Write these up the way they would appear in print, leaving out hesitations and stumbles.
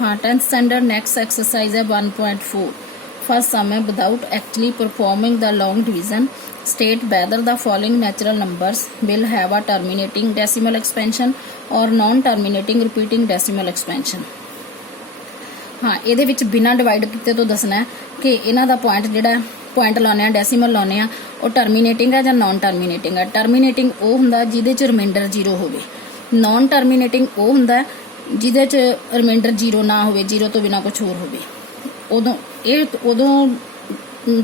हाँ 10th standard next exercise है 1.4 first सम है without actually performing the long division state whether the following natural numbers will have a terminating decimal expansion or non terminating repeating decimal expansion। हाँ ਇਹਦੇ ਵਿੱਚ ਬਿਨਾਂ divide ਕੀਤੇ ਤੋਂ ਦੱਸਣਾ ਹੈ ਕਿ ਇਹਨਾਂ ਦਾ ਪੁਆਇੰਟ ਜਿਹੜਾ ਪੁਆਇੰਟ ਲਾਉਣੇ ਆ ਡੈਸੀਮਲ ਲਾਉਣੇ ਆ ਉਹ ਟਰਮੀਨੇਟਿੰਗ ਹੈ ਜਾਂ ਨਾਨ ਟਰਮੀਨੇਟਿੰਗ ਹੈ। ਟਰਮੀਨੇਟਿੰਗ ਉਹ ਹੁੰਦਾ ਜਿਹਦੇ ਚ ਰਿਮਾਈਂਡਰ 0 ਹੋਵੇ, ਨਾਨ ਟਰਮੀਨੇਟਿੰਗ ਉਹ ਹੁੰਦਾ ਜਿਹਦੇ ਚ ਰਿਮਾਈਂਡਰ 0 ਨਾ ਹੋਵੇ, 0 ਤੋਂ ਬਿਨਾ ਕੁਝ ਹੋਰ ਹੋਵੇ। ਉਦੋਂ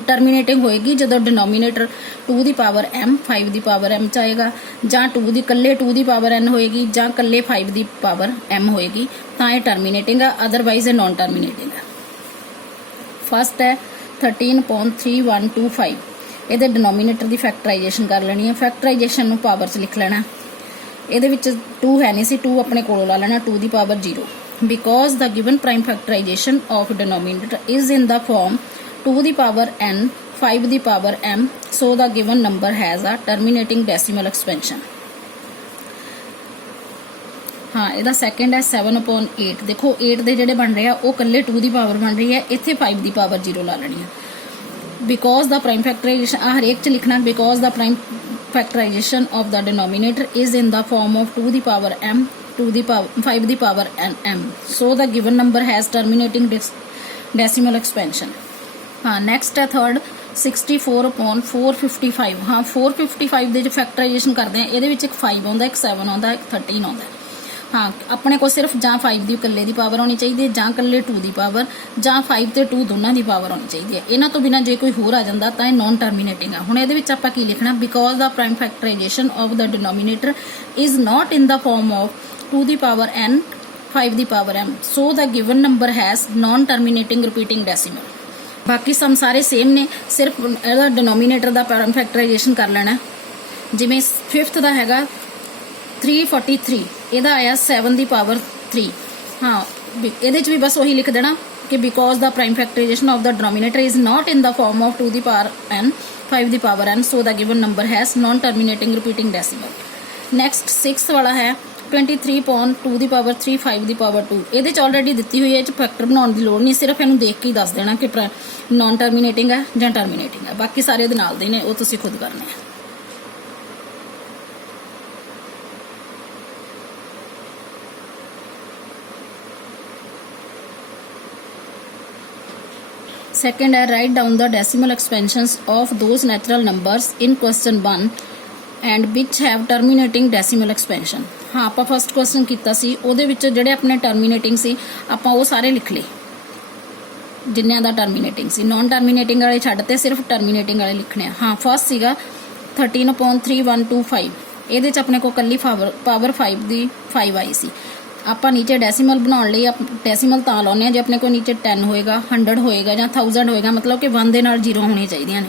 ਟਰਮੀਨੇਟਿੰਗ ਹੋਏਗੀ ਜਦੋਂ ਡਿਨੋਮੀਨੇਟਰ 2 ਦੀ ਪਾਵਰ m 5 ਦੀ ਪਾਵਰ m ਚ ਆਏਗਾ, ਜਾਂ 2 ਦੀ ਕੱਲੇ 2 ਦੀ ਪਾਵਰ n ਹੋਏਗੀ, ਜਾਂ ਕੱਲੇ 5 ਦੀ ਪਾਵਰ m ਹੋਏਗੀ, ਤਾਂ ਇਹ ਟਰਮੀਨੇਟਿੰਗ ਆ, ਅਦਰਵਾਈਜ਼ ਇਹ ਨਾਨ ਟਰਮੀਨੇਟਿੰਗ ਆ। ਫਸਟ ਹੈ 13.3125 ਇਹਦੇ ਡਿਨੋਮੀਨੇਟਰ ਦੀ ਫੈਕਟਰਾਈਜੇਸ਼ਨ ਕਰ ਲੈਣੀ ਹੈ। ਫੈਕਟਰਾਈਜੇਸ਼ਨ ਨੂੰ ਪਾਵਰ ਚ ਲਿਖ ਲੈਣਾ। ਇਹਦੇ ਵਿੱਚ 2 ਹੈ ਨਹੀਂ ਸੀ, 2 ਆਪਣੇ ਕੋਲੋਂ ਲਾ ਲੈਣਾ 2 ਦੀ power 0 because the given prime factorization of denominator is in the form 2 ਦੀ ਪਾਵਰ n 5 ਦੀ power m so the given number has a terminating decimal expansion. हाँ ਇਹਦਾ ਸੈਕੰਡ ਹੈ 7/8 ਦੇਖੋ 8 ਦੇ ਜਿਹੜੇ ਬਣ ਰਹੇ ਆ ਉਹ ਕੱਲੇ 2 ਦੀ ਪਾਵਰ ਬਣ ਰਹੀ ਹੈ, ਇੱਥੇ 5 ਦੀ ਪਾਵਰ 0 ਲਾ ਲੈਣੀ ਹੈ। ਬਿਕੋਜ਼ ਦਾ ਪ੍ਰਾਈਮ ਫੈਕਟਰਾਈਜੇਸ਼ਨ ਆ ਹਰੇਕ ਚ ਲਿਖਣਾ because the prime factorization of the denominator is in the form of 2 ਦੀ ਪਾਵਰ m 2 ਦੀ ਪਾਵਰ 5 ਦੀ power m so the given number has terminating decimal expansion. हाँ नैक्सट है थर्ड 64/455 हाँ 455 ਦੇ ਚ ਫੈਕਟਰਾਈਜੇਸ਼ਨ ਕਰਦੇ ਆ। ਇਹਦੇ ਵਿੱਚ ਇੱਕ 5 ਆਉਂਦਾ, ਇੱਕ 7 ਆਉਂਦਾ, ਇੱਕ 13 ਆਉਂਦਾ। हाँ ਆਪਣੇ ਕੋਲ ਸਿਰਫ ਜਾਂ 5 ਦੀ ਇਕੱਲੇ ਦੀ ਪਾਵਰ ਹੋਣੀ ਚਾਹੀਦੀ ਹੈ, ਜਾਂ ਇਕੱਲੇ 2 ਦੀ ਪਾਵਰ, ਜਾਂ 5 ਤੇ 2 ਦੋਨਾਂ ਦੀ ਪਾਵਰ ਹੋਣੀ ਚਾਹੀਦੀ ਹੈ। ਇਹਨਾਂ ਤੋਂ ਬਿਨਾਂ ਜੇ ਕੋਈ ਹੋਰ ਆ ਜਾਂਦਾ ਤਾਂ ਇਹ ਨਾਨ ਟਰਮੀਨੇਟਿੰਗ ਆ। ਹੁਣ ਇਹਦੇ ਵਿੱਚ ਆਪਾਂ ਕੀ ਲਿਖਣਾ because the prime factorization of the denominator is not in the form of 2 ਦੀ ਪਾਵਰ n 5 ਦੀ power m so the given number has non terminating repeating decimal. ਬਾਕੀ ਸਮ ਸਾਰੇ ਸੇਮ ਨੇ, ਸਿਰਫ ਇਹਦਾ ਡਿਨੋਮੀਨੇਟਰ ਦਾ ਪ੍ਰਾਈਮ ਫੈਕਟਰਾਈਜੇਸ਼ਨ ਕਰ ਲੈਣਾ। ਜਿਵੇਂ 5th ਦਾ ਹੈਗਾ 343 ਇਹਦਾ ਆਇਆ 7 ਦੀ ਪਾਵਰ 3 ਹਾਂ ਇਹਦੇ ਚ ਵੀ ਬਸ ਉਹੀ ਲਿਖ ਦੇਣਾ ਕਿ because the prime factorization of the denominator is not in the form of 2 ਦੀ ਪਾਵਰ n 5 ਦੀ power n so the given number has non terminating repeating decimal. Next 6th ਵਾਲਾ ਹੈ 23/2 ਦੀ ਪਾਵਰ 3 5 ਦੀ ਪਾਵਰ 2 ਇਹਦੇ ਚ ਆਲਰੇਡੀ ਦਿੱਤੀ ਹੋਈ ਹੈ, ਇਹ ਚ ਫੈਕਟਰ ਬਣਾਉਣ ਦੀ ਲੋੜ ਨਹੀਂ, ਸਿਰਫ ਇਹਨੂੰ ਦੇਖ ਕੇ ਹੀ ਦੱਸ ਦੇਣਾ ਕਿ ਨਾਨ ਟਰਮੀਨੇਟਿੰਗ ਹੈ ਜਾਂ ਟਰਮੀਨੇਟਿੰਗ ਹੈ। ਬਾਕੀ ਸਾਰੇ ਉਹਦੇ ਨਾਲ ਦੇ ਨੇ, ਉਹ ਤੁਸੀਂ ਖੁਦ ਕਰਨੇ ਆ। Second है write down the decimal expansions of those natural numbers in question 1 and which have terminating decimal expansion। हाँ ਆਪਾਂ फर्स्ट क्वेश्चन ਕੀਤਾ ਸੀ, ਉਹਦੇ ਵਿੱਚ ਜਿਹੜੇ ਆਪਣੇ ਟਰਮੀਨੇਟਿੰਗ ਸੀ ਆਪਾਂ ਉਹ ਸਾਰੇ ਲਿਖ ਲਏ ਜਿੰਨਿਆਂ ਦਾ ਟਰਮੀਨੇਟਿੰਗ ਸੀ। ਨਾਨ ਟਰਮੀਨੇਟਿੰਗ ਵਾਲੇ ਛੱਡ ਤੇ ਸਿਰਫ ਟਰਮੀਨੇਟਿੰਗ ਵਾਲੇ ਲਿਖਣੇ ਆ। ਹਾਂ ਫਸਟ ਸੀਗਾ 13.3125 ਇਹਦੇ ਚ ਆਪਣੇ ਕੋਲ ਕੱਲੀ ਪਾਵਰ 5 ਦੀ 5 ਆਈ ਸੀ। ਆਪਾਂ ਨੀਚੇ ਡੈਸੀਮਲ ਬਣਾਉਣ ਲਈ ਡੈਸੀਮਲ ਤਾਂ ਲਾਉਂਦੇ ਆ ਜੇ ਆਪਣੇ ਕੋਲ ਨੀਚੇ 10 ਹੋਏਗਾ, 100 ਹੋਏਗਾ ਜਾਂ 1000 ਹੋਏਗਾ, ਮਤਲਬ ਕਿ 1 ਦੇ ਨਾਲ 0 ਹੋਣੀਆਂ ਚਾਹੀਦੀਆਂ ਨੇ।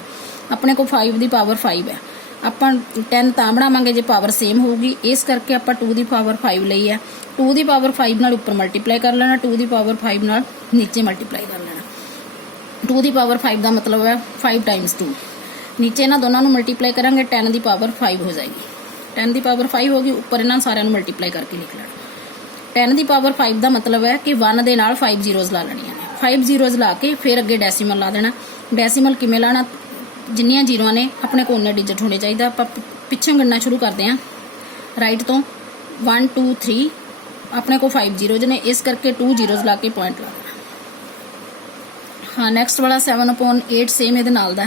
ਆਪਣੇ ਕੋਲ 5 ਦੀ ਪਾਵਰ 5 ਹੈ, ਆਪਾਂ 10 ਤਾਂ ਬਣਾਵਾਂਗੇ ਜੇ ਪਾਵਰ ਸੇਮ ਹੋਊਗੀ, ਇਸ ਕਰਕੇ ਆਪਾਂ 2 ਦੀ ਪਾਵਰ 5 ਲਈ ਹੈ। 2 ਦੀ ਪਾਵਰ 5 ਨਾਲ ਉੱਪਰ ਮਲਟੀਪਲਾਈ ਕਰ ਲੈਣਾ, 2 ਦੀ ਪਾਵਰ 5 ਨਾਲ ਨੀਚੇ ਮਲਟੀਪਲਾਈ ਕਰ ਲੈਣਾ। 2 ਦੀ ਪਾਵਰ 5 ਦਾ ਮਤਲਬ ਹੈ 5 ਟਾਈਮਸ 2, ਨੀਚੇ ਇਹਨਾਂ ਦੋਨਾਂ ਨੂੰ ਮਲਟੀਪਲਾਈ ਕਰਾਂਗੇ 10 ਦੀ ਪਾਵਰ 5 ਹੋ ਜਾਏਗੀ। 10 ਦੀ ਪਾਵਰ 5 ਹੋ ਗਈ, ਉੱਪਰ ਇਹਨਾਂ ਸਾਰਿਆਂ ਨੂੰ ਮਲਟੀਪਲਾਈ ਕਰਕੇ ਲਿਖ ਲੈਣਾ। 10 ਦੀ ਪਾਵਰ 5 ਦਾ ਮਤਲਬ ਹੈ ਕਿ 1 ਦੇ ਨਾਲ 5 ਜ਼ੀਰੋਜ਼ ਲਾ ਲੈਣੀਆਂ ਨੇ। 5 ਜ਼ੀਰੋਜ਼ ਲਾ ਕੇ ਫਿਰ ਅੱਗੇ ਡੈਸੀਮਲ ਲਾ ਦੇਣਾ। ਡੈਸੀਮਲ ਕਿਵੇਂ ਲਾਣਾ, ਜਿੰਨੀਆਂ ਜ਼ੀਰੋਆਂ ਨੇ ਆਪਣੇ ਕੋਲ ਉਨੇ ਡਿਜਿਟ ਹੋਣੇ ਚਾਹੀਦਾ। ਆਪਾਂ ਪਿੱਛੇ ਗਿਣਨਾ ਸ਼ੁਰੂ ਕਰਦੇ ਹਾਂ ਰਾਈਟ ਤੋਂ 1 2 3 ਆਪਣੇ ਕੋਲ 5 ਜ਼ੀਰੋਜ਼ ਨੇ, ਇਸ ਕਰਕੇ 2 ਜ਼ੀਰੋਜ਼ ਲਾ ਕੇ ਪੁਆਇੰਟ ਲਾ ਦੇਣਾ। ਹਾਂ ਨੈਕਸਟ ਵਾਲਾ 7/8 ਸੇਮ ਇਹਦੇ ਨਾਲ ਦਾ।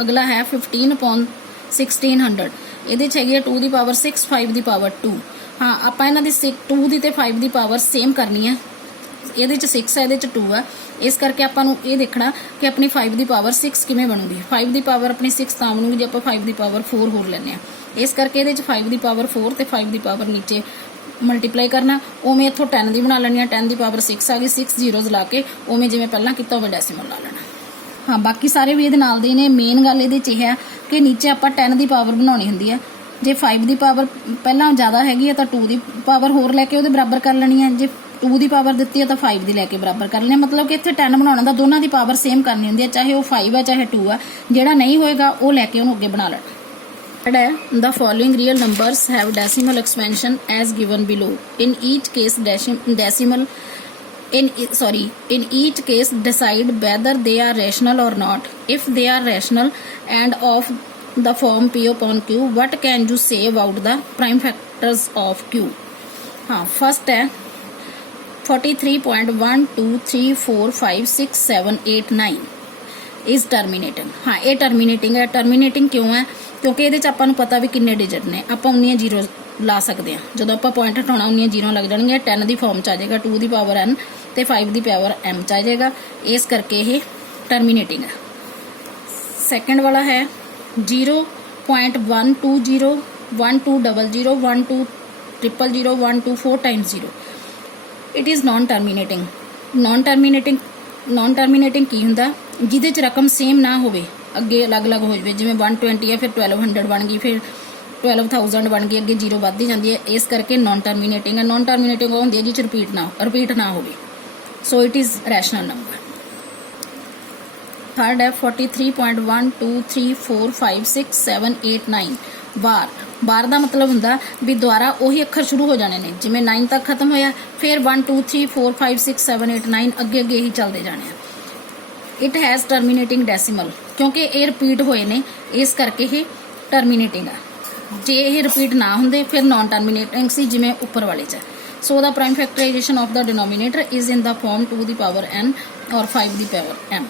ਅਗਲਾ ਹੈ 15/1600 ਇਹਦੇ ਚ ਹੈਗੀ 2 ਦੀ ਪਾਵਰ 6 5 ਦੀ ਪਾਵਰ 2। ਹਾਂ ਆਪਾਂ ਇਹਨਾਂ ਦੀ 2 ਦੀ ਤੇ 5 ਦੀ ਪਾਵਰ ਸੇਮ ਕਰਨੀ ਹੈ। ਇਹਦੇ ਚ 6 ਹੈ, ਇਹਦੇ ਚ 2 ਹੈ, ਇਸ ਕਰਕੇ ਆਪਾਂ ਨੂੰ ਇਹ ਦੇਖਣਾ ਕਿ ਆਪਣੀ 5 ਦੀ ਪਾਵਰ 6 ਕਿਵੇਂ ਬਣੂਗੀ। 5 ਦੀ ਪਾਵਰ ਆਪਣੀ 6 ਤਾਂ ਬਣੂਗੀ ਜੇ ਆਪਾਂ 5 ਦੀ ਪਾਵਰ 4 ਹੋਰ ਲੈਂਦੇ ਆ। ਇਸ ਕਰਕੇ ਇਹਦੇ ਚ 5 ਦੀ ਪਾਵਰ 4 ਤੇ 5 ਦੀ ਪਾਵਰ ਨੀਚੇ ਮਲਟੀਪਲਾਈ ਕਰਨਾ। ਉਵੇਂ ਇੱਥੋਂ 10 ਦੀ ਬਣਾ ਲੈਣੀ ਆ, 10 ਦੀ ਪਾਵਰ 6 ਆ ਗਈ, 6 ਜ਼ੀਰੋਜ਼ ਲਾ ਕੇ ਉਵੇਂ ਜਿਵੇਂ ਪਹਿਲਾਂ ਕੀਤਾ ਉਵੇਂ ਡੈਸੀਮਲ ਲਾ ਲੈਣਾ। ਹਾਂ ਬਾਕੀ ਸਾਰੇ ਵੀ ਇਹਦੇ ਨਾਲ ਦੇ ਨੇ। ਮੇਨ ਗੱਲ ਇਹਦੇ ਚ ਇਹ ਹੈ ਕਿ ਨੀਚੇ ਆਪਾਂ 10 ਦੀ ਪਾਵਰ ਬਣਾਉਣੀ ਹੁੰਦੀ ਹੈ। ਜੇ 5 ਦੀ ਪਾਵਰ ਪਹਿਲਾਂ ਜ਼ਿਆਦਾ ਹੈਗੀ ਹੈ ਤਾਂ 2 ਦੀ ਪਾਵਰ ਹੋਰ ਲੈ ਕੇ ਉਹਦੇ ਬਰਾਬਰ ਕਰ ਲੈਣੀ ਹੈ। ਜੇ 2 ਦੀ ਪਾਵਰ ਦਿੱਤੀ ਹੈ ਤਾਂ 5 ਦੀ ਲੈ ਕੇ ਬਰਾਬਰ ਕਰ ਲੈਣੀ। ਮਤਲਬ ਕਿ ਇੱਥੇ 10 ਬਣਾਉਣਾ ਦਾ ਦੋਨਾਂ ਦੀ ਪਾਵਰ ਸੇਮ ਕਰਨੀ ਹੁੰਦੀ ਹੈ, ਚਾਹੇ ਉਹ 5 ਹੈ ਚਾਹੇ 2 ਹੈ। ਜਿਹੜਾ ਨਹੀਂ ਹੋਏਗਾ ਉਹ ਲੈ ਕੇ ਉਹਨੂੰ ਅੱਗੇ ਬਣਾ ਲੈਣਾ। The following real numbers have decimal expansion as given below. In each case decimal in each case decide whether they are rational or not. If they are rational and of the form P upon Q, what can you say about the prime factors of Q? हाँ, first है 43.123456789 is terminating. हाँ, ये terminating है। Terminating क्यों है? क्योंकि ये ਆਪਾਂ ਨੂੰ ਪਤਾ ਵੀ ਕਿੰਨੇ ਡਿਜਿਟ ਨੇ, ਆਪਾਂ ਉਨੀਆਂ ਜ਼ੀਰੋ ਲਾ ਸਕਦੇ ਹਾਂ। ਜਦੋਂ ਆਪਾਂ ਪੁਆਇੰਟ ਹਟਾਉਣਾ ਉਨੀਆਂ ਜ਼ੀਰੋ ਲੱਗ ਜਾਣਗੀਆਂ। 10 ਦੀ ਫਾਰਮ ਚ ਆ ਜਾਏਗਾ, 2 ਦੀ ਪਾਵਰ n ਤੇ 5 ਦੀ ਪਾਵਰ m ਚ ਆ ਜਾਏਗਾ। ਇਸ ਕਰਕੇ ਇਹ ਟਰਮੀਨੇਟਿੰਗ ਹੈ। ਸੈਕੰਡ ਵਾਲਾ ਹੈ 0.120 1200 1200 124 times 0, it is non terminating। non terminating ਕੀ ਹੁੰਦਾ? ਜਿਹਦੇ ਚ ਰਕਮ ਸੇਮ ਨਾ ਹੋਵੇ, ਅੱਗੇ ਅਲੱਗ-ਅਲੱਗ ਹੋ ਜਾਵੇ। ਜਿਵੇਂ 120 ਹੈ, ਫਿਰ 1200 ਬਣ ਗਈ, ਫਿਰ 12000 ਬਣ ਗਈ, ਅੱਗੇ 0 ਵੱਧਦੀ ਜਾਂਦੀ ਹੈ। ਇਸ ਕਰਕੇ non terminating ਹੈ। non terminating ਉਹ ਹੁੰਦੀ ਹੈ ਜਿਹ ਚ ਰਿਪੀਟ ਨਾ ਹੋਵੇ। So it is rational number. Third है 43.123456789 बार ਦਾ ਮਤਲਬ ਹੁੰਦਾ ਵੀ ਦੁਆਰਾ ਉਹੀ ਅੱਖਰ ਸ਼ੁਰੂ ਹੋ ਜਾਣੇ ਨੇ। ਜਿਵੇਂ 9 ਤੱਕ ਖਤਮ ਹੋਇਆ, ਫਿਰ 1 2 3 4 5 6 7 8 9 ਅੱਗੇ ਹੀ ਚੱਲਦੇ ਜਾਣੇ ਆ। ਇਟ ਹੈਜ਼ ਟਰਮੀਨੇਟਿੰਗ ਡੈਸੀਮਲ, ਕਿਉਂਕਿ ਇਹ ਰਿਪੀਟ ਹੋਏ ਨੇ, ਇਸ ਕਰਕੇ ਇਹ ਟਰਮੀਨੇਟਿੰਗ ਆ। ਜੇ ਇਹ ਰਿਪੀਟ ਨਾ ਹੁੰਦੇ ਫਿਰ ਨਾਨ ਟਰਮੀਨੇਟਿੰਗ ਸੀ, ਜਿਵੇਂ ਉੱਪਰ ਵਾਲੇ ਚ। So the prime factorization of the denominator is in the form 2 ਦੀ ਪਾਵਰ n ਔਰ 5 ਦੀ ਪਾਵਰ m।